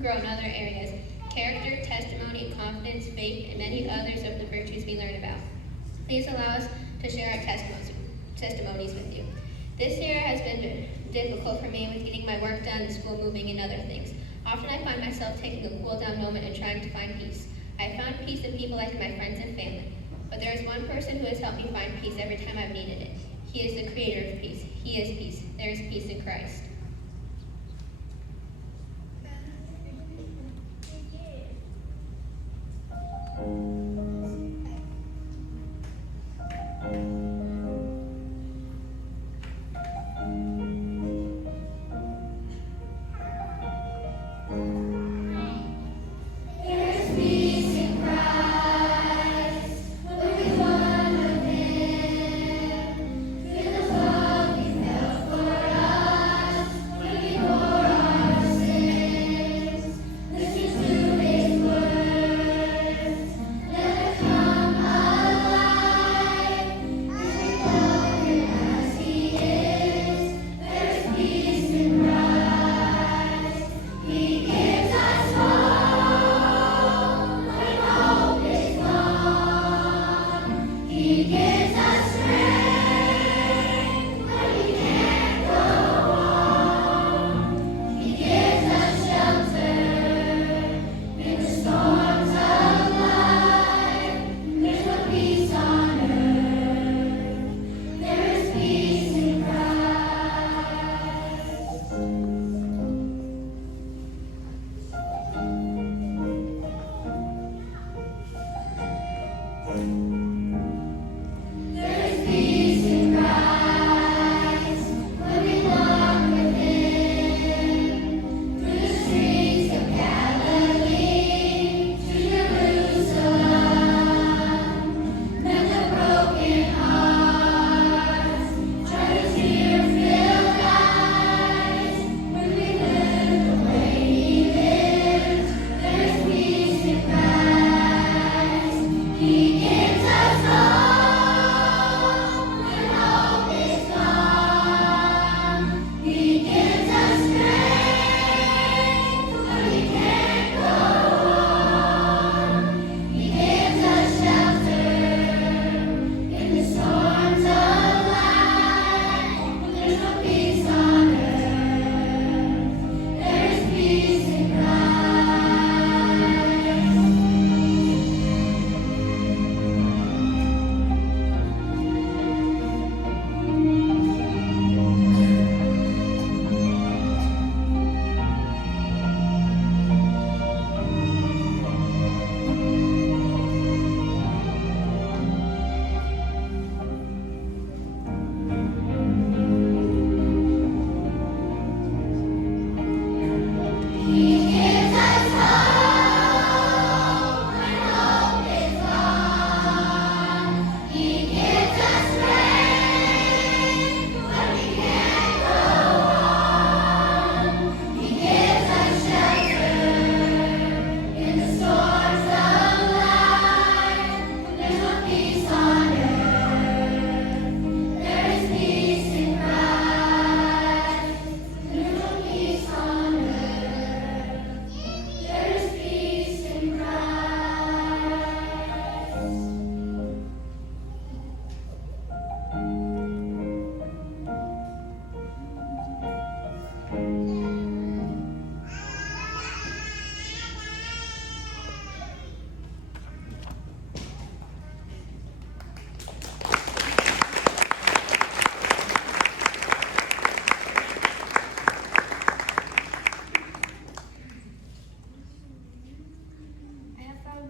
grow in other areas: character, testimony, confidence, faith, and many others of the virtues we learn about. Please allow us to share our testimonies with you. This year has been difficult for me with getting my work done, the school moving, and other things. Often I find myself taking a cool down moment and trying to find peace. I found peace in people like my friends and family. But there is one person who has helped me find peace every time I've needed it. He is the creator of peace. He is peace. There is peace in Christ.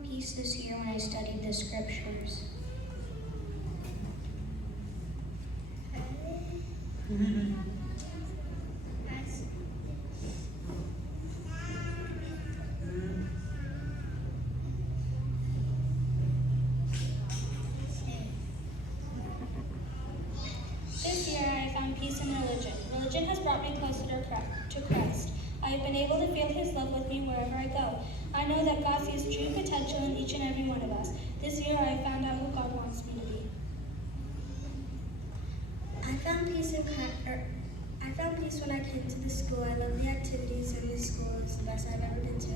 Peace this year when I studied the scriptures. This year I found peace in religion. Religion has brought me closer to Christ. I have been able to feel His love with me wherever I go. I know that God sees true potential in each and every one of us. This year I found out who God wants me to be. I found peace when I came to the school. I love the activities in the school. It's the best I've ever been to.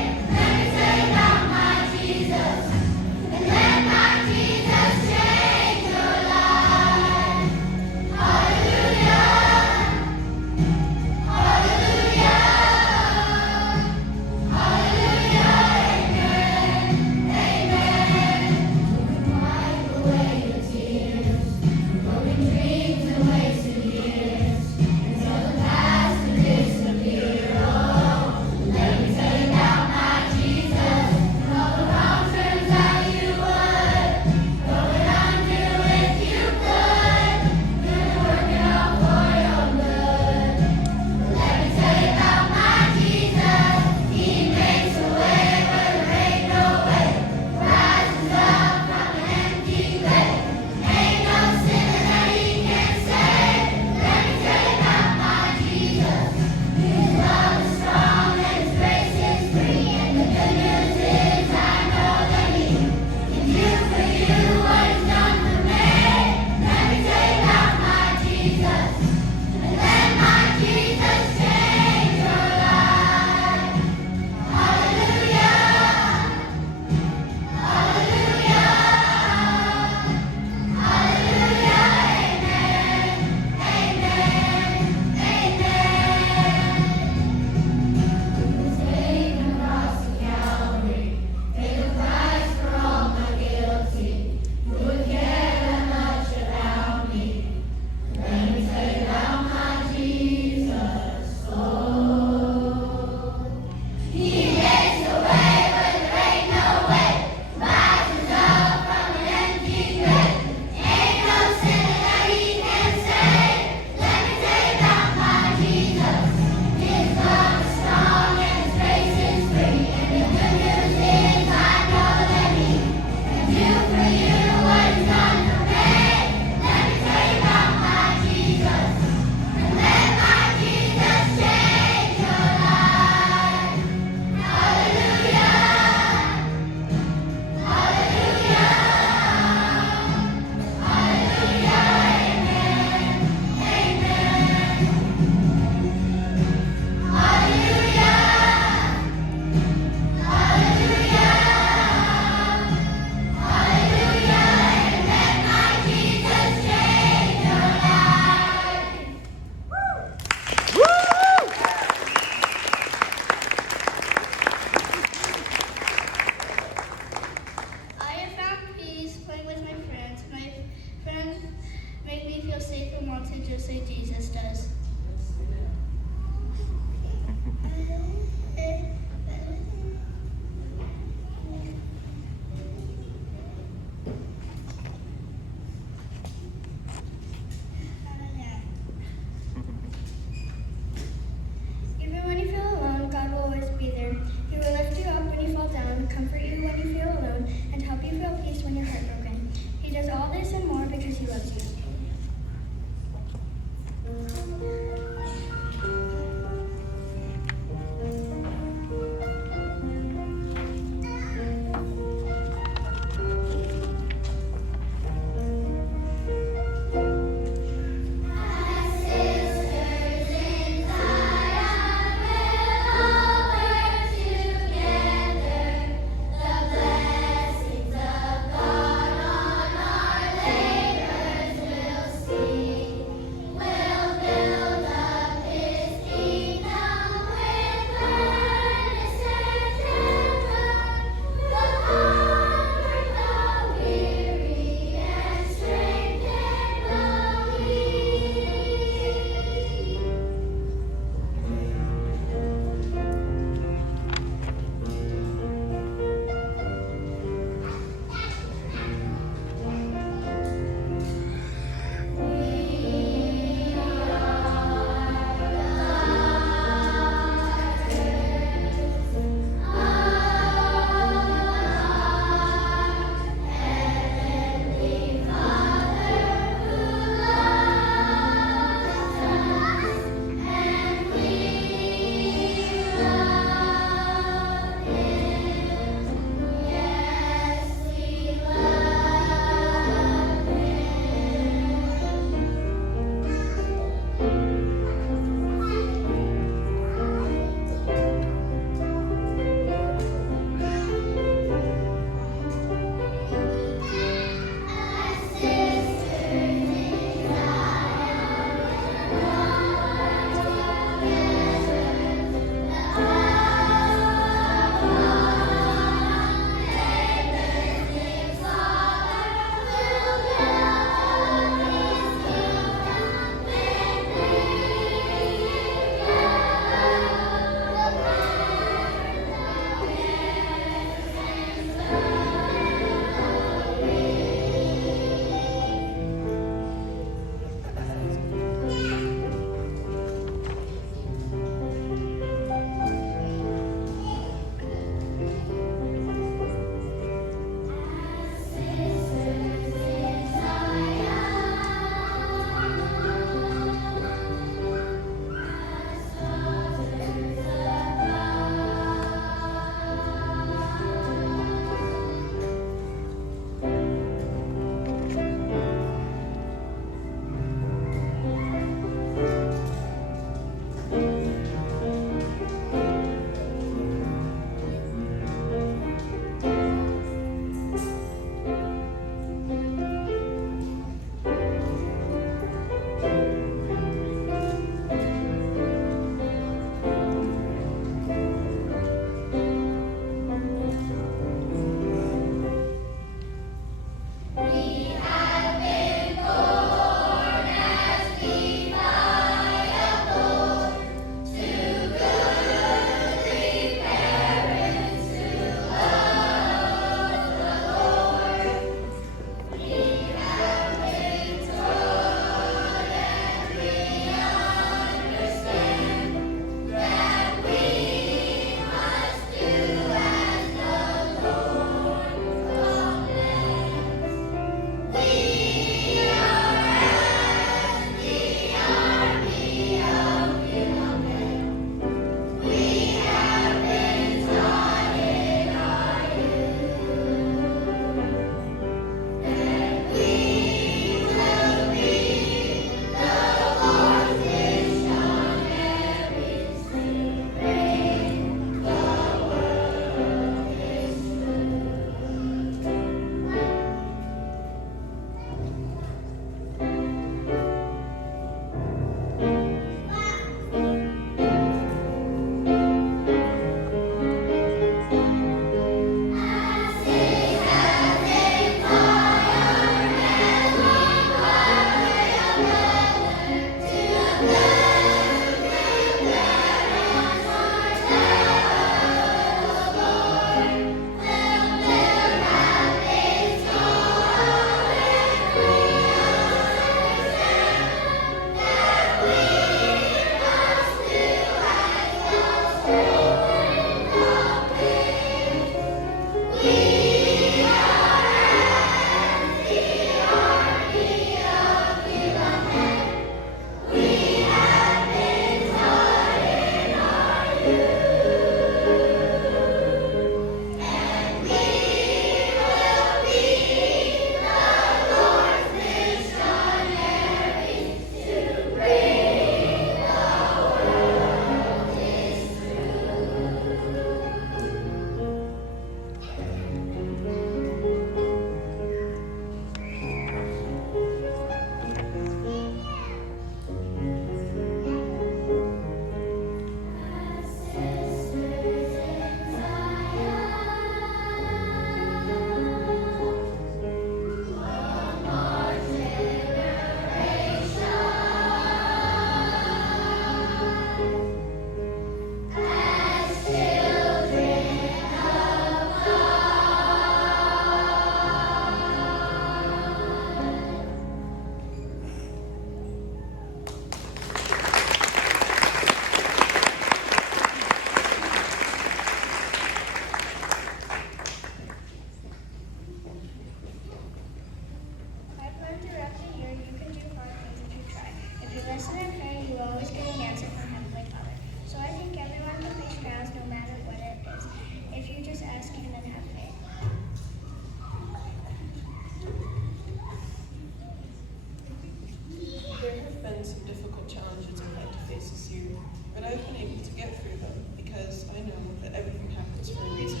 because I know that everything happens for a reason.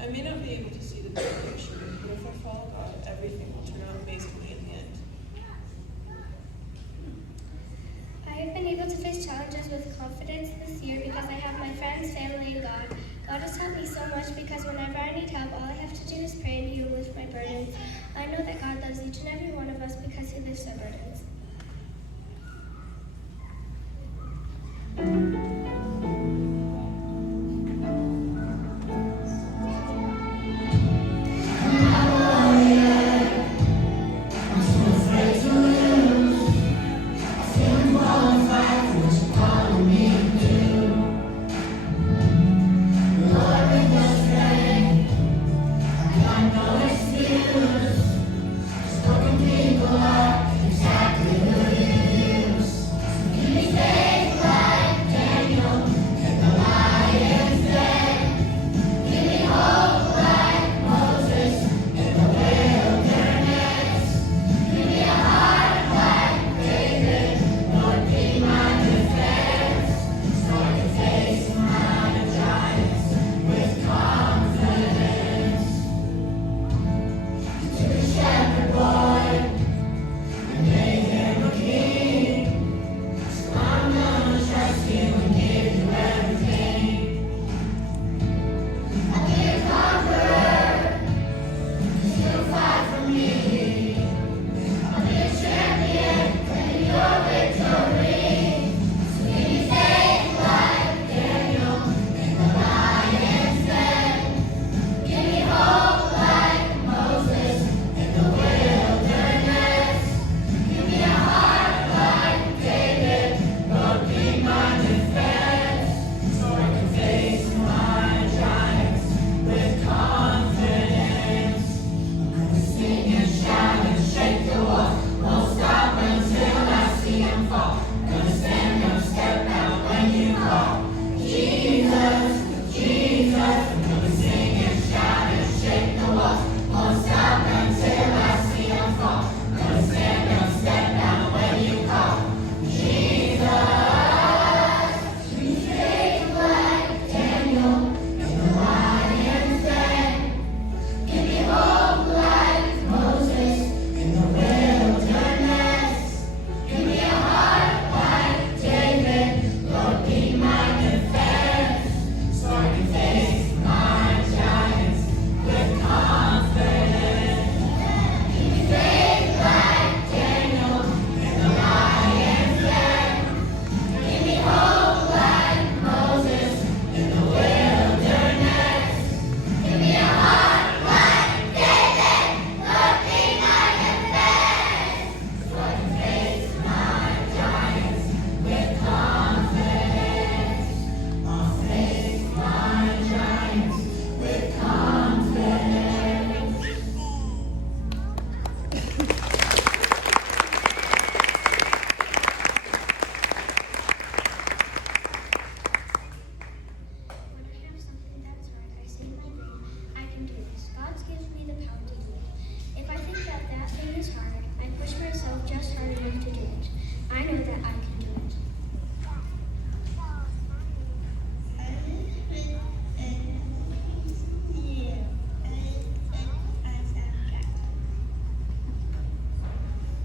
I may not be able to see the big picture, but if I follow God, everything will turn out amazingly in the end. I have been able to face challenges with confidence this year because I have my friends, family, and God. God has helped me so much because whenever I need help, all I have to do is pray and He will lift my burdens. I know that God loves each and every one of us because He lifts our burdens.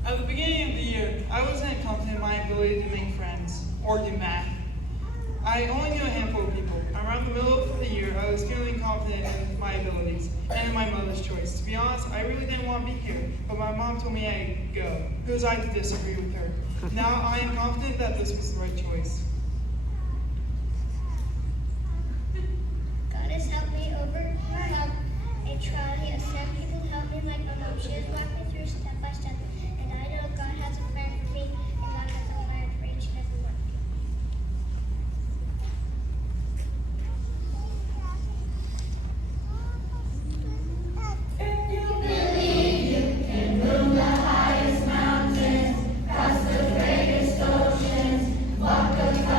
At the beginning of the year, I wasn't confident in my ability to make friends or do math. I only knew a handful of people. Around the middle of the year, I was feeling confident in my abilities and in my mother's choice. To be honest, I really didn't want to be here, but my mom told me I'd go. Who was I to disagree with her? Now I am confident that this was the right choice. God has helped me overcome a trial. He has sent people to help me like my mom. She has walked me through step by step, and I know God has a plan for me, and God has a plan for each and every one of you. Walk the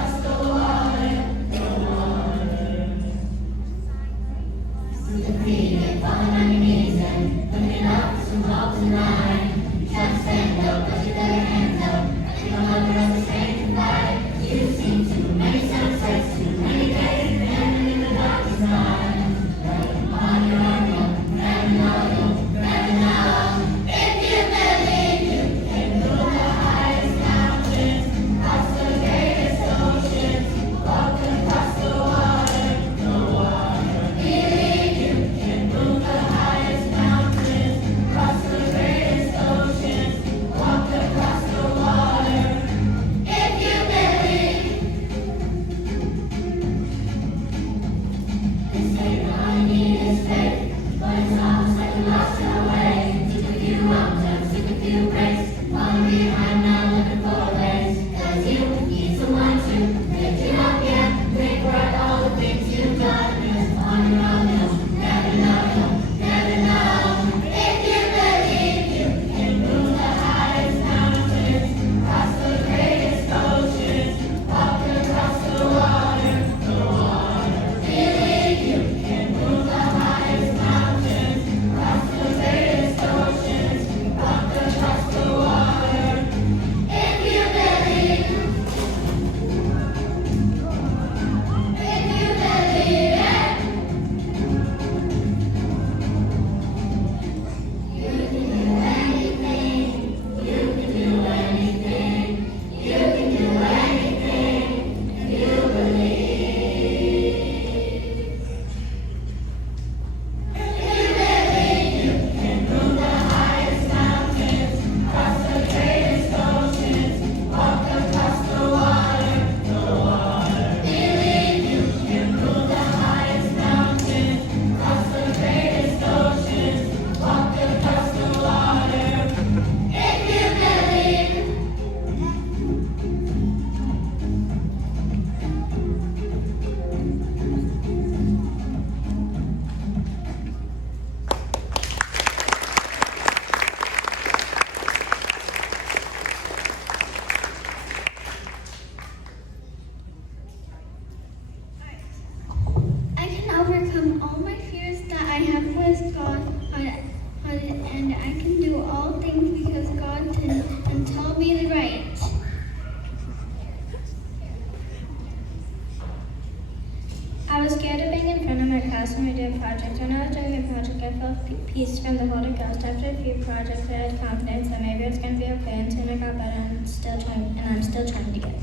all my fears that I have with God, and I can do all things because God can tell me the right. I was scared of being in front of my class when we did projects. When I was doing a project, I felt peace from the Holy Ghost. After a few projects, I had confidence that maybe it's going to be okay, and soon I got better, and I'm still trying to get better.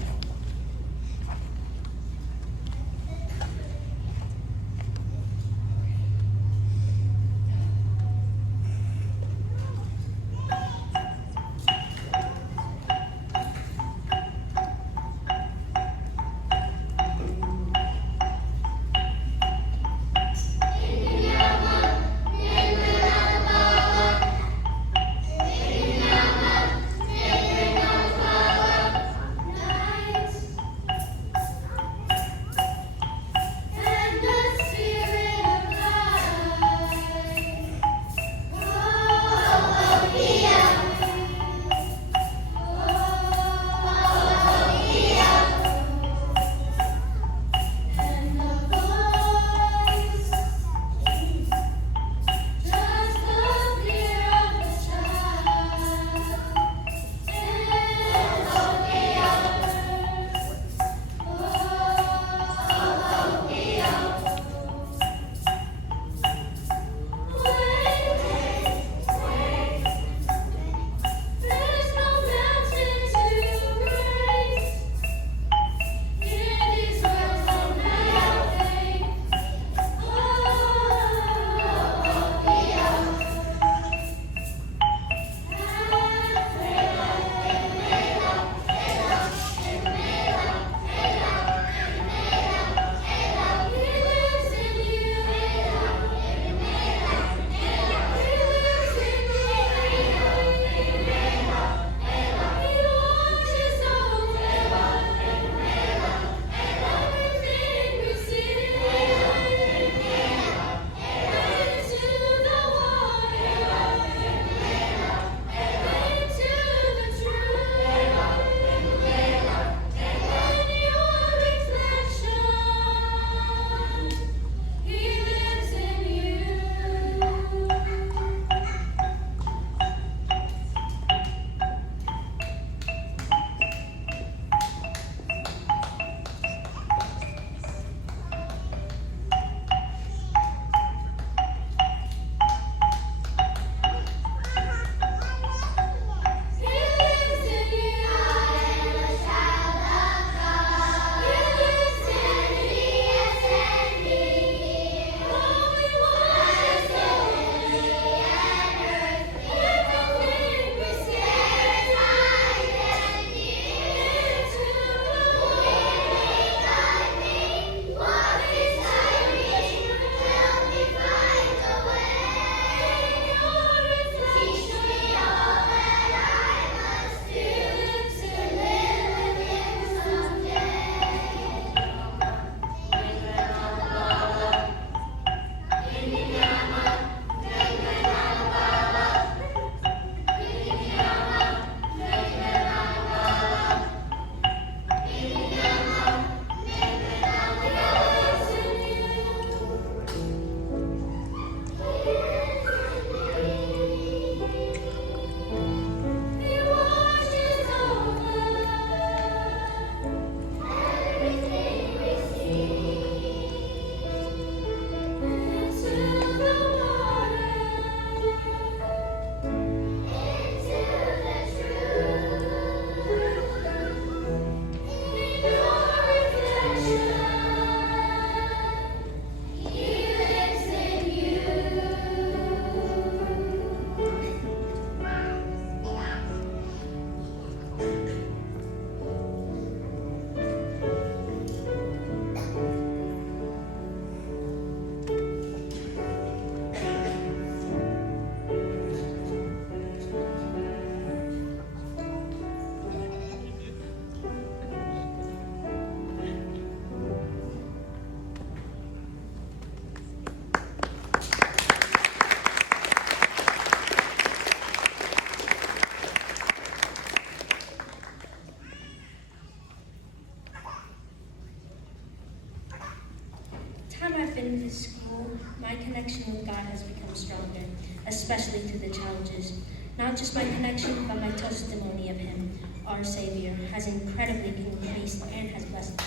I've been to school. My connection with God has become stronger, especially through the challenges. Not just my connection, but my testimony of Him, our Savior, has incredibly increased and has blessed me.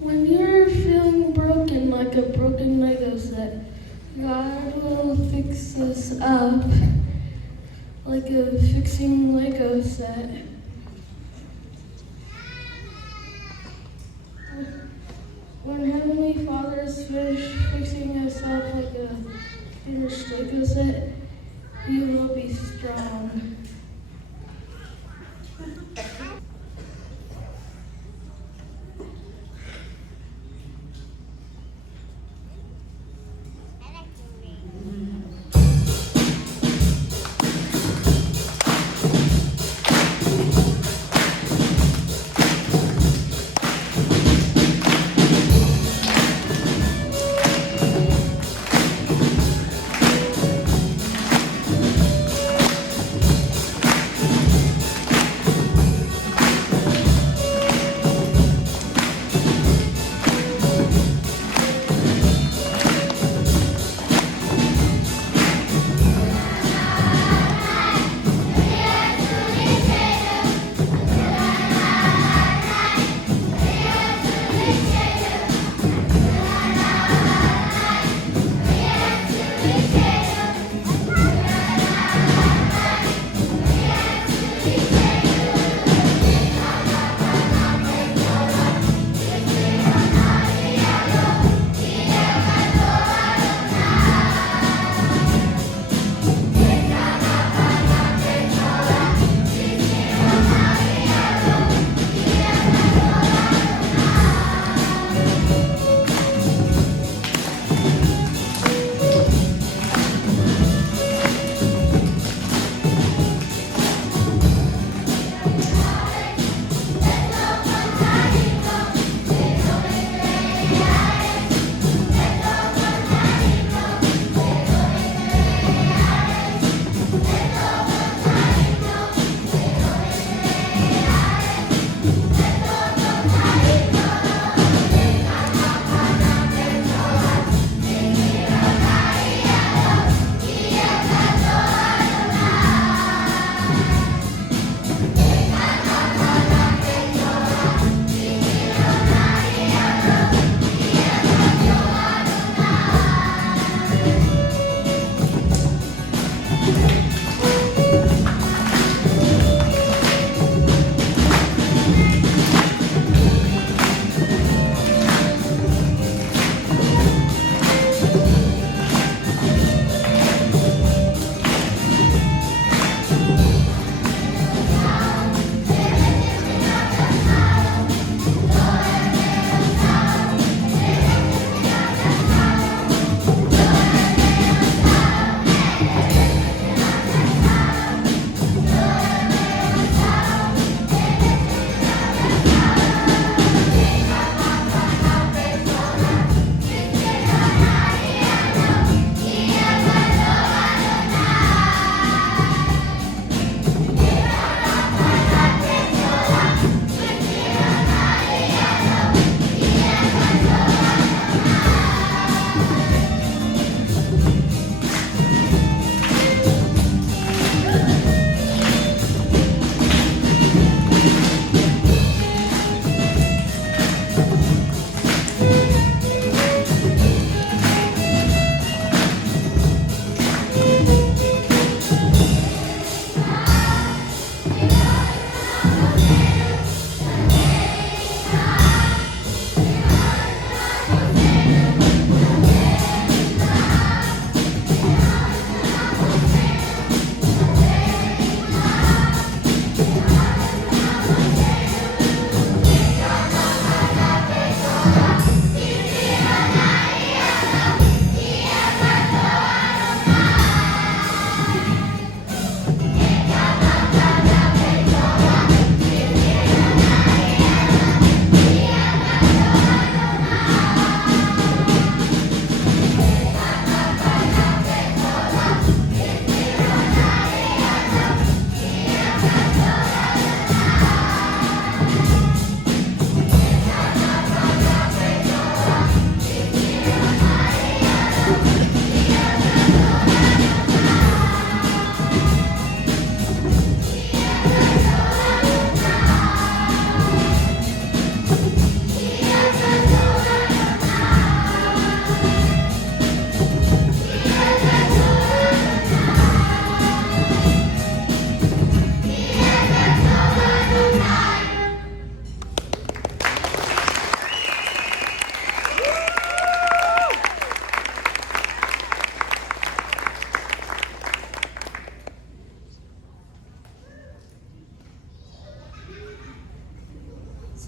When you're feeling broken, like a broken Lego set, God will fix us up like a fixing Lego set. When Heavenly Father is finished fixing us up like a finished Lego set, we will be strong.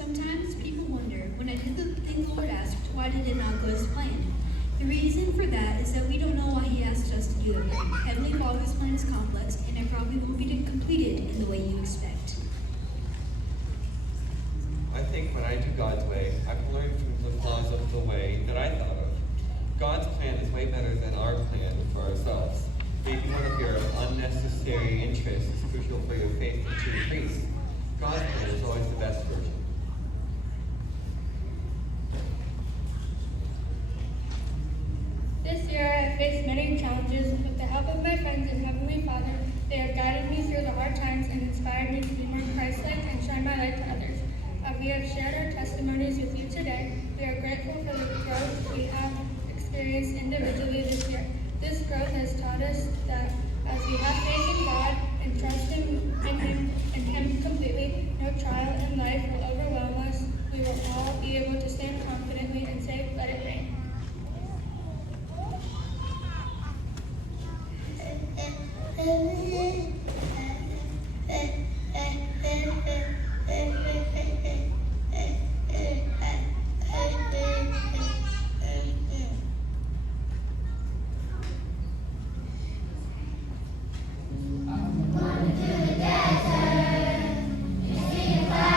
Sometimes people wonder, when I did the thing the Lord asked, why did it not go as planned? The reason for that is that we don't know why He asked us to do the thing. Heavenly Father's plan is complex, and it probably won't be completed in the way you expect. I think when I do God's way, I can learn from the flaws of the way that I thought of. God's plan is way better than our plan for ourselves. Making one of your unnecessary interests is crucial for your faith to increase. God's plan is always the best version. This year I have faced many challenges. With the help of my friends and Heavenly Father, they have guided me through the hard times and inspired me to be more Christ-like and shine my light to others. As we have shared our testimonies with you today, we are grateful for the growth we have experienced individually this year. This growth has taught us that as we have faith in God and trust in Him completely, no trial in life will overwhelm us. We will all be able to stand confidently and say, "Let it rain." To the desert, to see the clouds.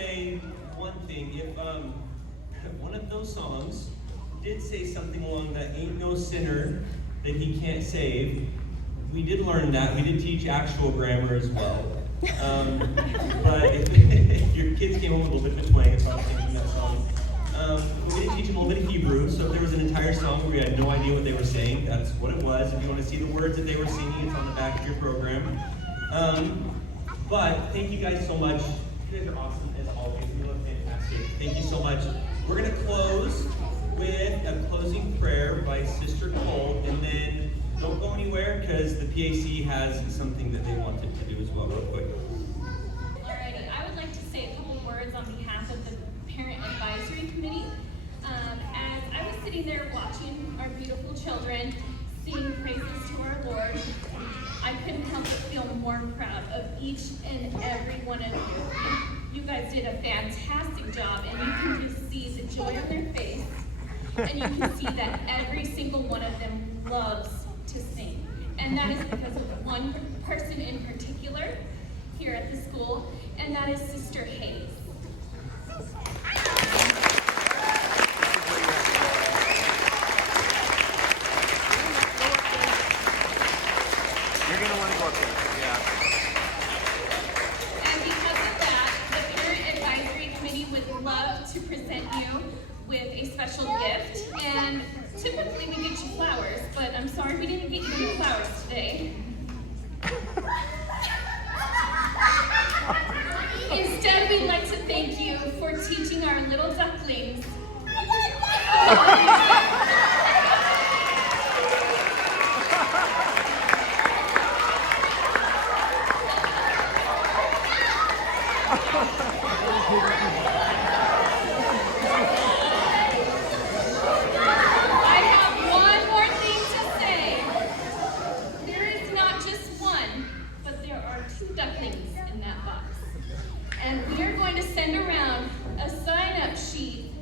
say one thing. If one of those songs did say something along the "Ain't no sinner that he can't save," we did learn that. We did teach actual grammar as well. But if your kids came home with a little bit of a twang about singing that song, we did teach them a little bit of Hebrew. So if there was an entire song where you had no idea what they were saying, that's what it was. If you want to see the words that they were singing, it's on the back of your program. But thank you guys so much. You guys are awesome as always. You look fantastic. Thank you so much. We're going to close with a closing prayer by Sister Cole, and then don't go anywhere because the PAC has something that they wanted to do as well, real quick. Alrighty, I would like to say a couple words on behalf of the Parent Advisory Committee. As I was sitting there watching our beautiful children sing praises to our Lord, I couldn't help but feel more proud of each and every one of you. You guys did a fantastic job, and you can just see the joy on their face, and you can see that every single one of them loves to sing. And that is because of one person in particular here at the school, and that is Sister Hayes. You're going to want to go up there. Yeah. And because of that, the Parent Advisory Committee would love to present you with a special gift. And typically we get you flowers, but I'm sorry we didn't get you any flowers today. Instead, we'd like to thank you for teaching our little ducklings I have one more thing to say. There is not just one, but there are 2 ducklings in that box. And we are going to send around a sign-up sheet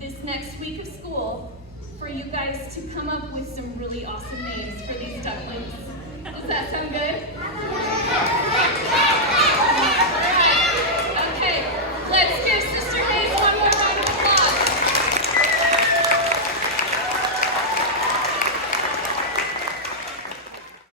this next week of school for you guys to come up with some really awesome names for these ducklings. Does that sound good?